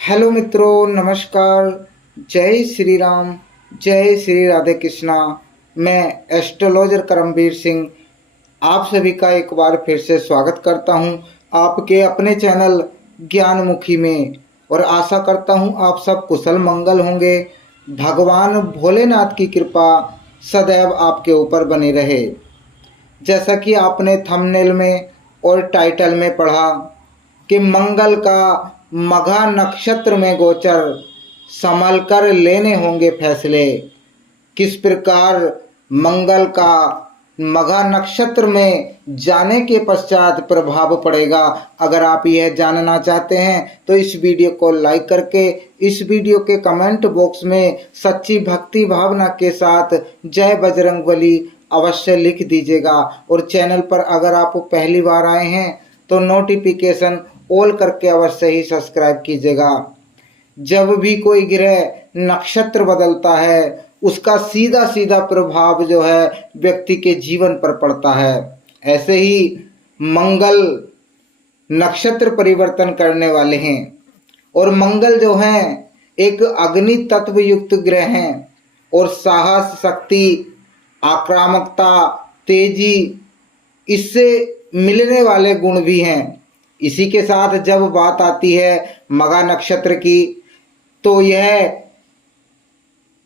Hello मित्रों, नमस्कार। जय श्री राम, जय श्री राधे कृष्णा। मैं एस्ट्रोलॉजर करमवीर सिंह आप सभी का एक बार फिर से स्वागत करता हूं आपके अपने चैनल ज्ञानमुखी में। और आशा करता हूं आप सब कुशल मंगल होंगे। भगवान भोलेनाथ की कृपा सदैव आपके ऊपर बनी रहे। जैसा कि आपने थंबनेल में और टाइटल में पढ़ा कि मंगल का मघा नक्षत्र में गोचर, संभल कर लेने होंगे फैसले। किस प्रकार मंगल का मघा नक्षत्र में जाने के पश्चात प्रभाव पड़ेगा, अगर आप यह जानना चाहते हैं तो इस वीडियो को लाइक करके इस वीडियो के कमेंट बॉक्स में सच्ची भक्ति भावना के साथ जय बजरंगबली अवश्य लिख दीजिएगा। और चैनल पर अगर आप पहली बार आए हैं तो नोटिफिकेशन ऑल करके अवश्य ही सब्सक्राइब कीजिएगा। जब भी कोई ग्रह नक्षत्र बदलता है उसका सीधा सीधा प्रभाव जो है व्यक्ति के जीवन पर पड़ता है। ऐसे ही मंगल नक्षत्र परिवर्तन करने वाले हैं। और मंगल जो है एक अग्नि तत्व युक्त ग्रह हैं और साहस, शक्ति, आक्रामकता, तेजी इससे मिलने वाले गुण भी हैं। इसी के साथ जब बात आती है मघा नक्षत्र की, तो यह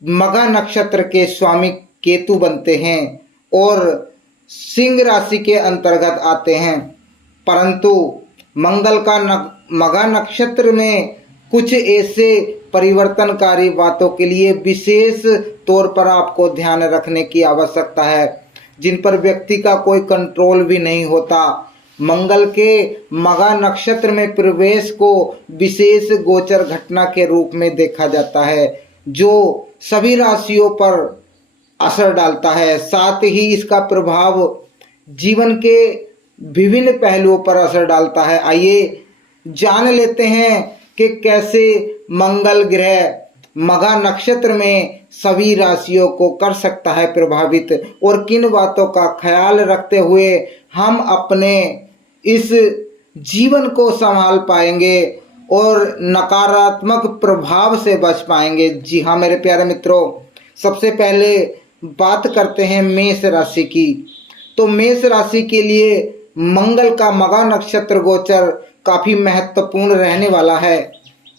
मघा नक्षत्र के स्वामी केतु बनते हैं और सिंह राशि के अंतर्गत आते हैं। परंतु मंगल का मघा नक्षत्र में कुछ ऐसे परिवर्तनकारी बातों के लिए विशेष तौर पर आपको ध्यान रखने की आवश्यकता है, जिन पर व्यक्ति का कोई कंट्रोल भी नहीं होता। मंगल के मघा नक्षत्र में प्रवेश को विशेष गोचर घटना के रूप में देखा जाता है, जो सभी राशियों पर असर डालता है। साथ ही इसका प्रभाव जीवन के विभिन्न पहलुओं पर असर डालता है। आइए जान लेते हैं कि कैसे मंगल ग्रह मघा नक्षत्र में सभी राशियों को कर सकता है प्रभावित, और किन बातों का ख्याल रखते हुए हम अपने इस जीवन को संभाल पाएंगे और नकारात्मक प्रभाव से बच पाएंगे। जी हाँ मेरे प्यारे मित्रों, सबसे पहले बात करते हैं मेष राशि की। तो मेष राशि के लिए मंगल का मघा नक्षत्र गोचर काफी महत्वपूर्ण रहने वाला है।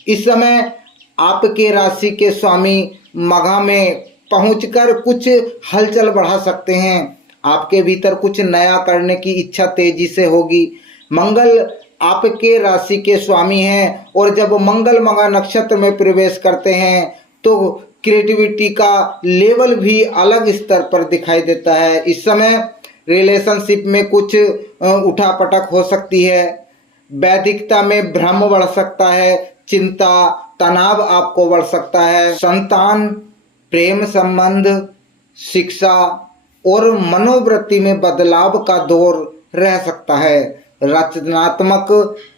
इस समय आपके राशि के स्वामी मघा में पहुंचकर कुछ हलचल बढ़ा सकते हैं। आपके भीतर कुछ नया करने की इच्छा तेजी से होगी। मंगल आपके राशि के स्वामी हैं और जब मंगल मघा नक्षत्र में प्रवेश करते हैं तो क्रिएटिविटी का लेवल भी अलग स्तर पर दिखाई देता है। इस समय रिलेशनशिप में कुछ उठापटक हो सकती है, वैदिकता में भ्रम बढ़ सकता है, चिंता तनाव आपको बढ़ सकता है। संतान, प्रेम संबंध, शिक्षा और मनोवृत्ति में बदलाव का दौर रह सकता है। रचनात्मक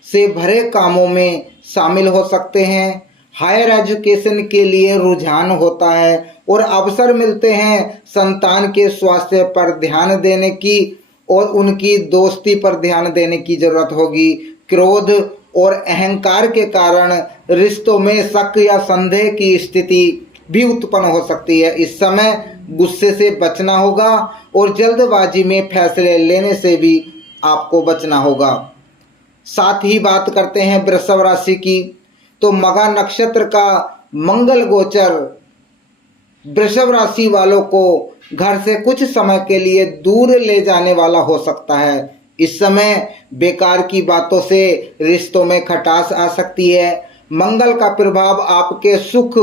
से भरे कामों में शामिल हो सकते हैं। हायर एजुकेशन के लिए रुझान होता है और अवसर मिलते हैं। संतान के स्वास्थ्य पर ध्यान देने की और उनकी दोस्ती पर ध्यान देने की जरूरत होगी। क्रोध और अहंकार के कारण रिश्तों में शक या संदेह की स्थिति भी उत्पन्न हो सकती है। इस समय गुस्से से बचना होगा और जल्दबाजी में फैसले लेने से भी आपको बचना होगा। साथ ही बात करते हैं वृषभ राशि की। तो मघा नक्षत्र का मंगल गोचर वृषभ राशि वालों को घर से कुछ समय के लिए दूर ले जाने वाला हो सकता है। इस समय बेकार की बातों से रिश्तों में खटास आ सकती है। मंगल का प्रभाव आपके सुख,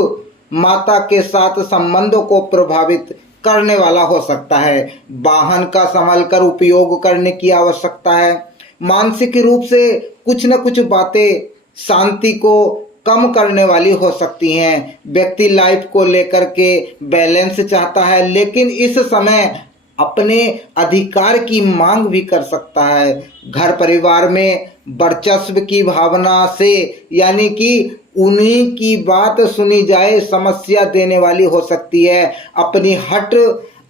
माता के साथ संबंधों को प्रभावित करने वाला हो सकता है। वाहन का संभल कर उपयोग करने की आवश्यकता है। मानसिक रूप से कुछ न कुछ बातें शांति को कम करने वाली हो सकती हैं। व्यक्ति लाइफ को लेकर के बैलेंस चाहता है, लेकिन इस समय अपने अधिकार की मांग भी कर सकता है। घर परिवार में वर्चस्व की भावना से, यानी कि उन्हीं की बात सुनी जाए, समस्या देने वाली हो सकती है। अपनी हट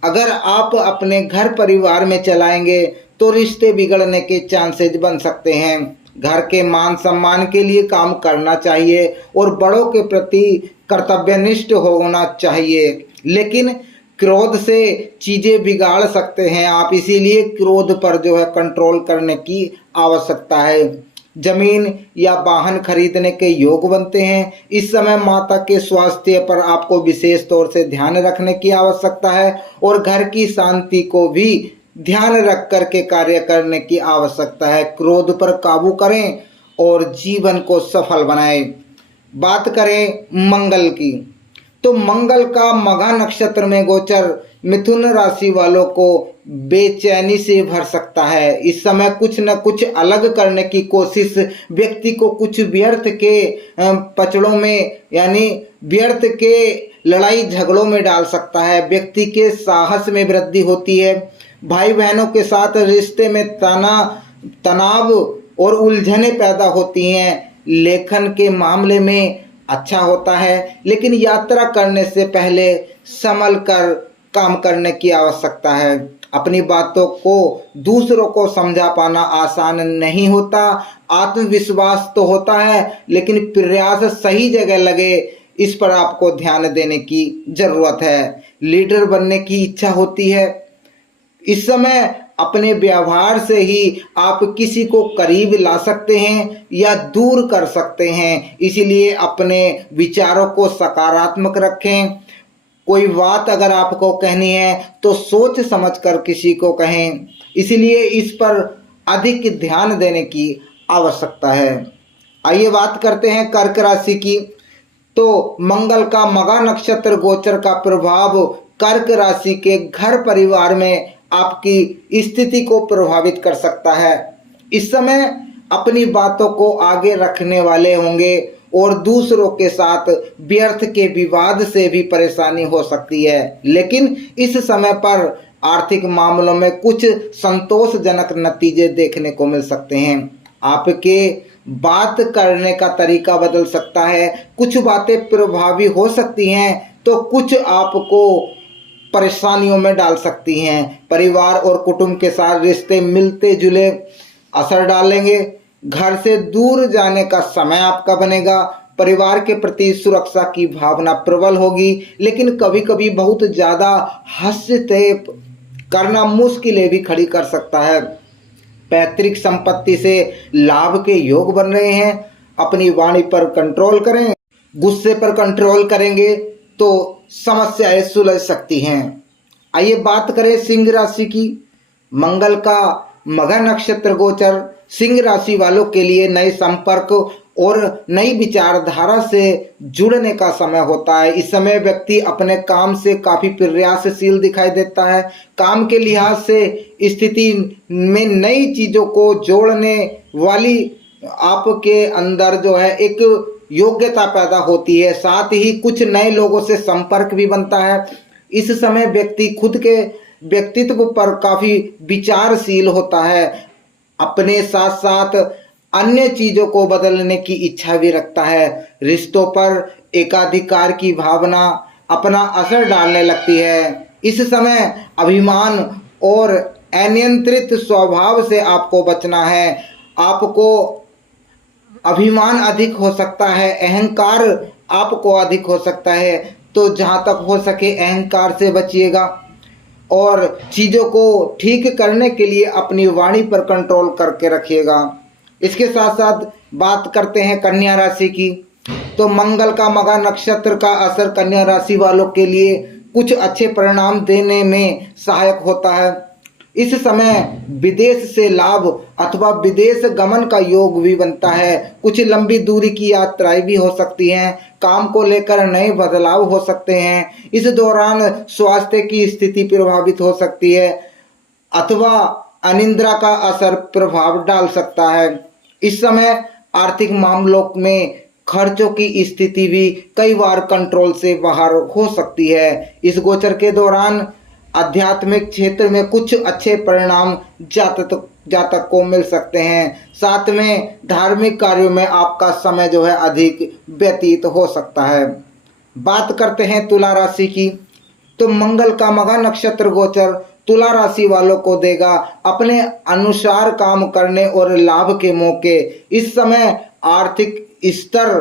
अगर आप अपने घर परिवार में चलाएंगे तो रिश्ते बिगड़ने के चांसेस बन सकते हैं। घर के मान सम्मान के लिए काम करना चाहिए और बड़ों के प्रति कर्तव्यनिष्ठ होना चाहिए। लेकिन क्रोध से चीजें बिगाड़ सकते हैं आप, इसीलिए क्रोध पर जो है कंट्रोल करने की आवश्यकता है। जमीन या वाहन खरीदने के योग बनते हैं। इस समय माता के स्वास्थ्य पर आपको विशेष तौर से ध्यान रखने की आवश्यकता है और घर की शांति को भी ध्यान रख कर के कार्य करने की आवश्यकता है। क्रोध पर काबू करें और जीवन को सफल बनाएं। बात करें मंगल की, तो मंगल का मघा नक्षत्र में गोचर मिथुन राशि वालों को बेचैनी से भर सकता है। इस समय कुछ न कुछ अलग करने की कोशिश व्यक्ति को कुछ व्यर्थ के पचड़ों में यानी व्यर्थ के लड़ाई झगड़ों में डाल सकता है। व्यक्ति के साहस में वृद्धि होती है। भाई बहनों के साथ रिश्ते में तनाव और उलझनें पैदा होती हैं। लेखन के मामले में अच्छा होता है, लेकिन यात्रा करने से पहले संभल कर काम करने की आवश्यकता है। अपनी बातों को दूसरों को समझा पाना आसान नहीं होता। आत्मविश्वास तो होता है, लेकिन प्रयास सही जगह लगे, इस पर आपको ध्यान देने की जरूरत है। लीडर बनने की इच्छा होती है। इस समय अपने व्यवहार से ही आप किसी को करीब ला सकते हैं या दूर कर सकते हैं। इसीलिए अपने विचारों को सकारात्मक रखें। कोई बात अगर आपको कहनी है तो सोच समझकर किसी को कहें। इसीलिए इस पर अधिक ध्यान देने की आवश्यकता है। आइए बात करते हैं कर्क राशि की। तो मंगल का मघा नक्षत्र गोचर का प्रभाव कर्क राशि के घर परिवार में आपकी स्थिति को प्रभावित कर सकता है। इस समय अपनी बातों को आगे रखने वाले होंगे और दूसरों के साथ व्यर्थ के विवाद से भी परेशानी हो सकती है। लेकिन इस समय पर आर्थिक मामलों में कुछ संतोषजनक नतीजे देखने को मिल सकते हैं। आपके बात करने का तरीका बदल सकता है। कुछ बातें प्रभावी हो सकती हैं तो कुछ आपको परेशानियों में डाल सकती हैं। परिवार और कुटुंब के साथ रिश्ते मिलते जुले असर डालेंगे। घर से दूर जाने का समय आपका बनेगा। परिवार के प्रति सुरक्षा की भावना प्रबल होगी, लेकिन कभी कभी बहुत ज़्यादा हस्तक्षेप करना मुश्किलें भी खड़ी कर सकता है। पैतृक संपत्ति से लाभ के योग बन रहे हैं। अपनी वाणी पर कंट्रोल करें। गुस्से पर कंट्रोल करेंगे तो समस्याएं सुलझ सकती हैं। आइए बात करें सिंह राशि की। मंगल का मघा नक्षत्र गोचर सिंह राशि वालों के लिए नए संपर्क और नई विचारधारा से जुड़ने का समय होता है। इस समय व्यक्ति अपने काम से काफी प्रयासशील दिखाई देता है। काम के लिहाज से स्थिति में नई चीजों को जोड़ने वाली आपके अंदर जो है एक योग्यता पैदा होती है। साथ ही कुछ नए लोगों से संपर्क भी बनता है। इस समय व्यक्ति खुद के व्यक्तित्व पर काफी विचारशील होता है। अपने साथ साथ अन्य चीजों को बदलने की इच्छा भी रखता है। रिश्तों पर एकाधिकार की भावना अपना असर डालने लगती है। इस समय अभिमान और अनियंत्रित स्वभाव से आपको बचना है। आपको अभिमान अधिक हो सकता है, अहंकार आपको अधिक हो सकता है, तो जहाँ तक हो सके अहंकार से बचिएगा और चीज़ों को ठीक करने के लिए अपनी वाणी पर कंट्रोल करके रखिएगा। इसके साथ साथ बात करते हैं कन्या राशि की। तो मंगल का मघा नक्षत्र का असर कन्या राशि वालों के लिए कुछ अच्छे परिणाम देने में सहायक होता है। इस समय विदेश से लाभ अथवा विदेश गमन का योग भी बनता है। कुछ लंबी दूरी की यात्राएं भी हो सकती हैं। काम को लेकर नए बदलाव हो सकते हैं। इस दौरान स्वास्थ्य की स्थिति प्रभावित हो सकती है अथवा अनिद्रा का असर प्रभाव डाल सकता है। इस समय आर्थिक मामलों में खर्चों की स्थिति भी कई बार कंट्रोल से बाहर हो सकती है। इस गोचर के दौरान आध्यात्मिक क्षेत्र में कुछ अच्छे परिणाम जातक को मिल सकते हैं। साथ में धार्मिक कार्यों में आपका समय जो है अधिक व्यतीत हो सकता है। बात करते हैं तुला राशि की। तो मंगल का मघा नक्षत्र गोचर तुला राशि वालों को देगा अपने अनुसार काम करने और लाभ के मौके। इस समय आर्थिक स्तर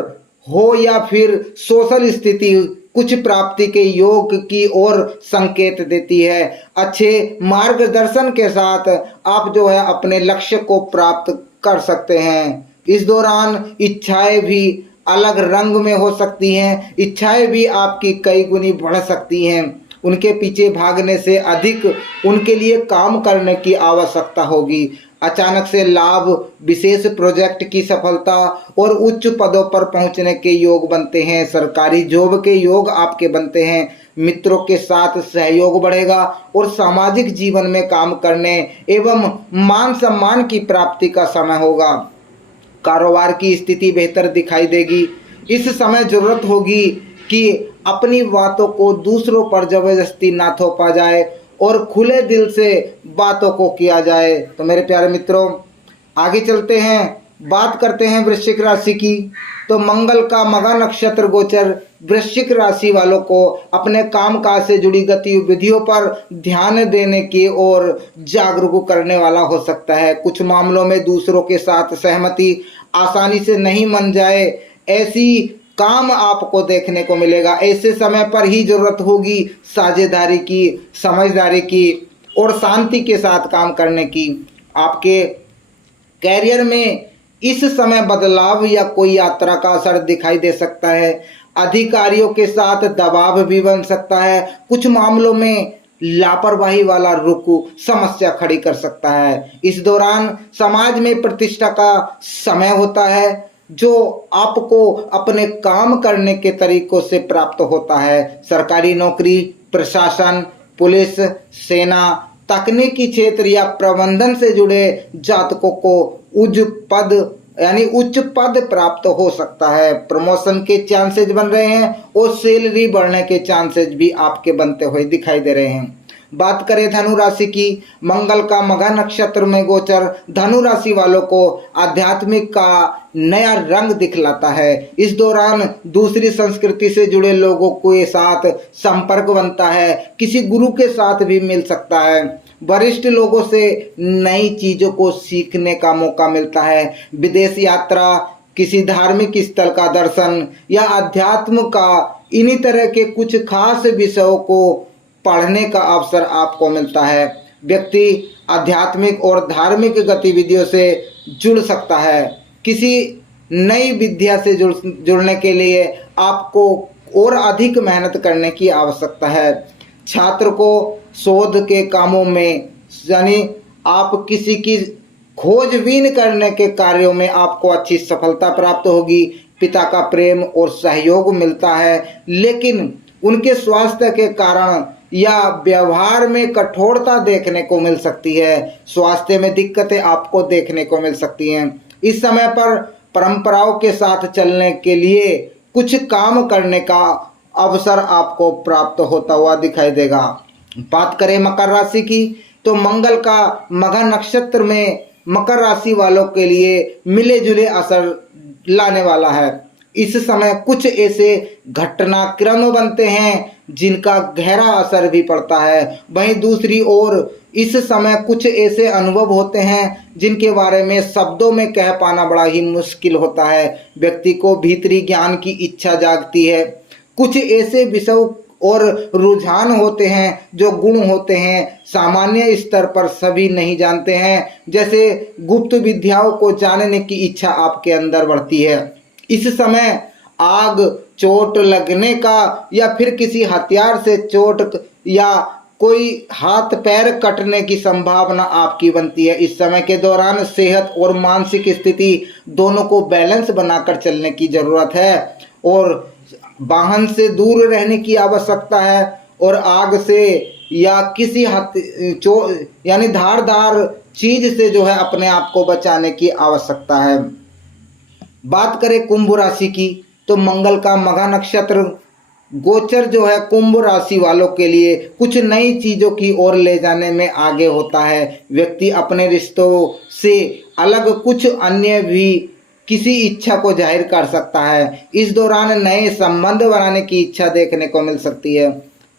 हो या फिर सोशल स्थिति कुछ प्राप्ति के योग की ओर संकेत देती है। अच्छे मार्गदर्शन के साथ आप जो है अपने लक्ष्य को प्राप्त कर सकते हैं। इस दौरान इच्छाएं भी अलग रंग में हो सकती हैं, इच्छाएं भी आपकी कई गुनी बढ़ सकती हैं। उनके पीछे भागने से अधिक उनके लिए काम करने की आवश्यकता होगी। अचानक से लाभ, विशेष प्रोजेक्ट की सफलता और उच्च पदों पर पहुंचने के योग बनते हैं। सरकारी जॉब के योग आपके बनते हैं। मित्रों के साथ सहयोग बढ़ेगा और सामाजिक जीवन में काम करने एवं मान सम्मान की प्राप्ति का समय होगा। कारोबार की स्थिति बेहतर दिखाई देगी। इस समय जरूरत होगी कि अपनी बातों को दूसरों पर जबरदस्ती ना थोपा जाए और खुले दिल से बातों को किया जाए। तो मेरे प्यारे मित्रों, आगे चलते हैं, बात करते हैं वृश्चिक राशि की। तो मंगल का मघा नक्षत्र गोचर वृश्चिक राशि वालों को अपने कामकाज से जुड़ी गतिविधियों पर ध्यान देने की ओर जागरूक करने वाला हो सकता है। कुछ मामलों में दूसरों के साथ सहमति आसानी से नहीं बन जाए, ऐसी काम आपको देखने को मिलेगा। ऐसे समय पर ही जरूरत होगी साझेदारी की, समझदारी की और शांति के साथ काम करने की। आपके कैरियर में इस समय बदलाव या कोई यात्रा का असर दिखाई दे सकता है। अधिकारियों के साथ दबाव भी बन सकता है। कुछ मामलों में लापरवाही वाला रुख समस्या खड़ी कर सकता है। इस दौरान समाज में प्रतिष्ठा का समय होता है जो आपको अपने काम करने के तरीकों से प्राप्त होता है। सरकारी नौकरी, प्रशासन, पुलिस, सेना, तकनीकी क्षेत्र या प्रबंधन से जुड़े जातकों को उच्च पद प्राप्त हो सकता है। प्रमोशन के चांसेस बन रहे हैं और सैलरी बढ़ने के चांसेस भी आपके बनते हुए दिखाई दे रहे हैं। बात करें धनु राशि की, मंगल का मघा नक्षत्र में गोचर धनु राशि वालों को आध्यात्मिक का नया रंग दिखलाता है। इस दौरान दूसरी संस्कृति से जुड़े लोगों के साथ संपर्क बनता है। किसी गुरु के साथ भी मिल सकता है। वरिष्ठ लोगों से नई चीजों को सीखने का मौका मिलता है। विदेश यात्रा, किसी धार्मिक स्थल का दर्शन या अध्यात्म का इन्हीं तरह के कुछ खास विषयों को पढ़ने का अवसर आपको मिलता है। व्यक्ति आध्यात्मिक और धार्मिक गतिविधियों से जुड़ सकता है। किसी नई विद्या से जुड़ने के लिए आपको और अधिक मेहनत करने की आवश्यकता है। छात्र को शोध के कामों में यानी आप किसी की खोजबीन करने के कार्यों में आपको अच्छी सफलता प्राप्त होगी। पिता का प्रेम और सहयोग मिलता है, लेकिन उनके स्वास्थ्य के कारण या व्यवहार में कठोरता देखने को मिल सकती है। स्वास्थ्य में दिक्कतें आपको देखने को मिल सकती हैं। इस समय पर परंपराओं के साथ चलने के लिए कुछ काम करने का अवसर आपको प्राप्त होता हुआ दिखाई देगा। बात करें मकर राशि की, तो मंगल का मघा नक्षत्र में मकर राशि वालों के लिए मिले जुले असर लाने वाला है। इस समय कुछ ऐसे घटनाक्रम बनते हैं जिनका गहरा असर भी पड़ता है। वहीं दूसरी ओर इस समय कुछ ऐसे अनुभव होते हैं जिनके बारे में शब्दों में कह पाना बड़ा ही मुश्किल होता है। व्यक्ति को भीतरी ज्ञान की इच्छा जागती है। कुछ ऐसे विषय और रुझान होते हैं जो गुण होते हैं सामान्य स्तर पर सभी नहीं जानते हैं। जैसे गुप्त विद्याओं को जानने की इच्छा आपके अंदर बढ़ती है। इस समय आग, चोट लगने का या फिर किसी हथियार से चोट या कोई हाथ पैर कटने की संभावना आपकी बनती है। इस समय के दौरान सेहत और मानसिक स्थिति दोनों को बैलेंस बनाकर चलने की जरूरत है और वाहन से दूर रहने की आवश्यकता है और आग से या किसी यानी धारदार चीज से जो है अपने आप को बचाने की आवश्यकता है। बात करें कुंभ राशि की, तो मंगल का मघा नक्षत्र गोचर जो है कुंभ राशि वालों के लिए कुछ नई चीजों की ओर ले जाने में आगे होता है। व्यक्ति अपने रिश्तों से अलग कुछ अन्य भी किसी इच्छा को जाहिर कर सकता है। इस दौरान नए संबंध बनाने की इच्छा देखने को मिल सकती है।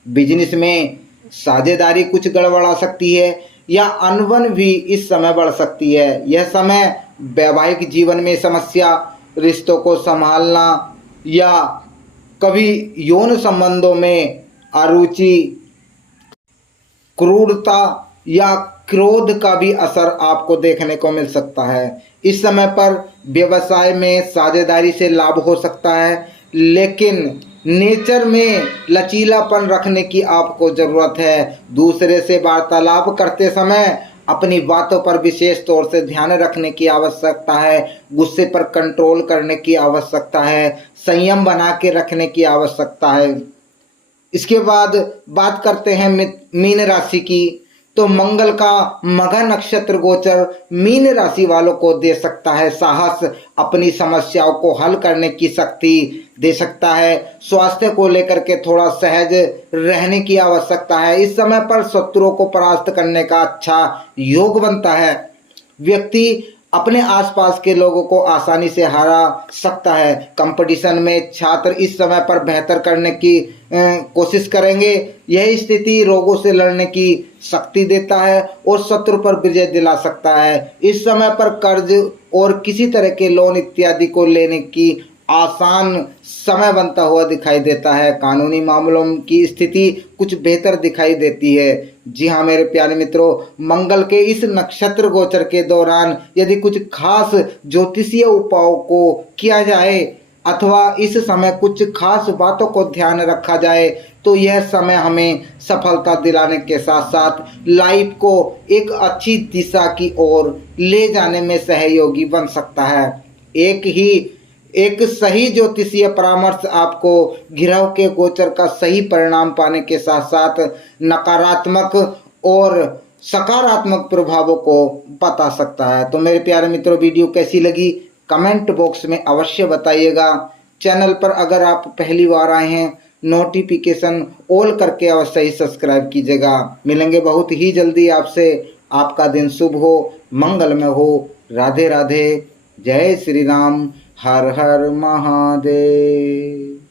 बिजनेस में साझेदारी कुछ गड़बड़ा सकती है या अनबन भी इस समय बढ़ सकती है। यह समय वैवाहिक जीवन में समस्या, रिश्तों को संभालना या कभी यौन संबंधों में अरुचि, क्रूरता या क्रोध का भी असर आपको देखने को मिल सकता है। इस समय पर व्यवसाय में साझेदारी से लाभ हो सकता है, लेकिन नेचर में लचीलापन रखने की आपको ज़रूरत है। दूसरे से वार्तालाप करते समय अपनी बातों पर विशेष तौर से ध्यान रखने की आवश्यकता है। गुस्से पर कंट्रोल करने की आवश्यकता है, संयम बना के रखने की आवश्यकता है। इसके बाद बात करते हैं मीन राशि की। तो मंगल का मघा नक्षत्र गोचर मीन राशि वालों को दे सकता है साहस, अपनी समस्याओं को हल करने की शक्ति दे सकता है। स्वास्थ्य को लेकर के थोड़ा सहज रहने की आवश्यकता है। इस समय पर शत्रुओं को परास्त करने का अच्छा योग बनता है। व्यक्ति अपने आसपास के लोगों को आसानी से हरा सकता है। कंपटीशन में छात्र इस समय पर बेहतर करने की कोशिश करेंगे। यह स्थिति रोगों से लड़ने की शक्ति देता है और शत्रु पर विजय दिला सकता है। इस समय पर कर्ज और किसी तरह के लोन इत्यादि को लेने की आसान समय बनता हुआ दिखाई देता है। कानूनी मामलों की स्थिति कुछ बेहतर दिखाई देती है। जी हाँ मेरे प्यारे मित्रों, मंगल के इस नक्षत्र गोचर के दौरान यदि कुछ खास ज्योतिषीय उपायों को किया जाए अथवा इस समय कुछ खास बातों को ध्यान रखा जाए तो यह समय हमें सफलता दिलाने के साथ साथ लाइफ को एक अच्छी दिशा की ओर ले जाने में सहयोगी बन सकता है। एक सही ज्योतिषीय परामर्श आपको ग्रह के गोचर का सही परिणाम पाने के साथ साथ नकारात्मक और सकारात्मक प्रभावों को बता सकता है। तो मेरे प्यारे मित्रों, वीडियो कैसी लगी कमेंट बॉक्स में अवश्य बताइएगा। चैनल पर अगर आप पहली बार आए हैं नोटिफिकेशन ऑल करके अवश्य ही सब्सक्राइब कीजिएगा। मिलेंगे बहुत ही जल्दी आपसे। आपका दिन शुभ हो, मंगलमय हो। राधे राधे, जय श्री राम, हर हर महादेव।